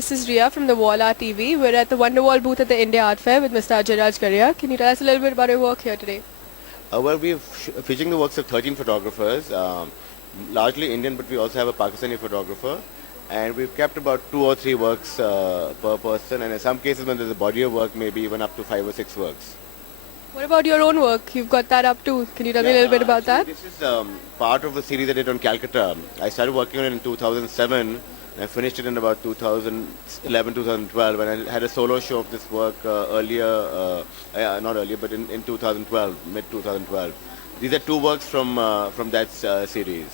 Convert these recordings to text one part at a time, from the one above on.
this is Ria from the Wall Art TV. We're at the Wonderwall booth at the India Art Fair with Mr. Ajay Raj Garia. Can you tell us a little bit about your work here today? Well, we're featuring the works of 13 photographers, largely Indian, but we also have a Pakistani photographer. And we've kept about 2 or 3 works per person, and in some cases when there's a body of work, maybe even up to 5 or 6 works. What about your own work? You've got that up too. Can you tell me a little bit about that? This is part of the series I did on Calcutta. I started working on it in 2007. I finished it in about 2011, 2012, and I had a solo show of this work not earlier, but in 2012, mid-2012. These are 2 works from that series.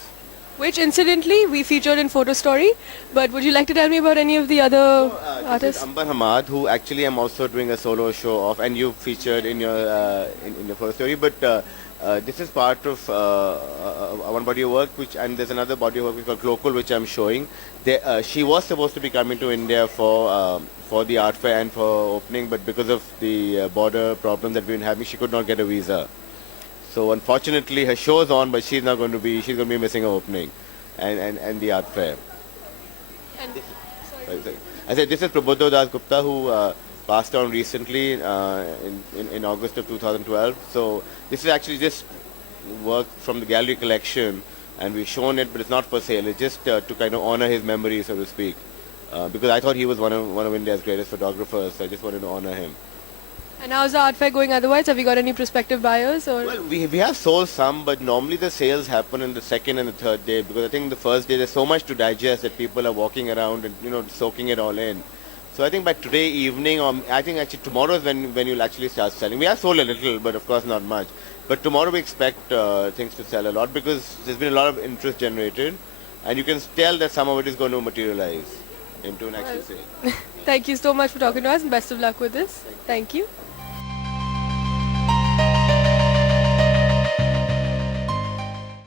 Which incidentally we featured in Photo Story. But would you like to tell me about any of the other artists? This is Ambar Hamad, who actually I'm also doing a solo show of, and you featured in your in your first story. But this is part of one body of work, and there's another body of work called Glokul, which I'm showing. She was supposed to be coming to India for the art fair and for opening, but because of the border problems that we've been having, she could not get a visa. So unfortunately, her show is on, but she's going to be missing her opening, and the art fair. And, Sorry. I said this is Prabodh Das Gupta, who passed on recently in August of 2012. So this is actually just work from the gallery collection, and we've shown it, but it's not for sale. It's just to kind of honor his memory, so to speak, because I thought he was one of India's greatest photographers. So I just wanted to honor him. and how's the art fair going otherwise? Have you got any prospective buyers? Or? Well, we have sold some, but normally the sales happen in the second and the third day, because I think the first day there's so much to digest that people are walking around and soaking it all in. So I think by today evening, or I think actually tomorrow is when you'll actually start selling. We have sold a little, but of course not much. But tomorrow we expect things to sell a lot, because there's been a lot of interest generated, and you can tell that some of it is going to materialize into an actual sale. Thank you so much for talking to us and best of luck with this. Thank you.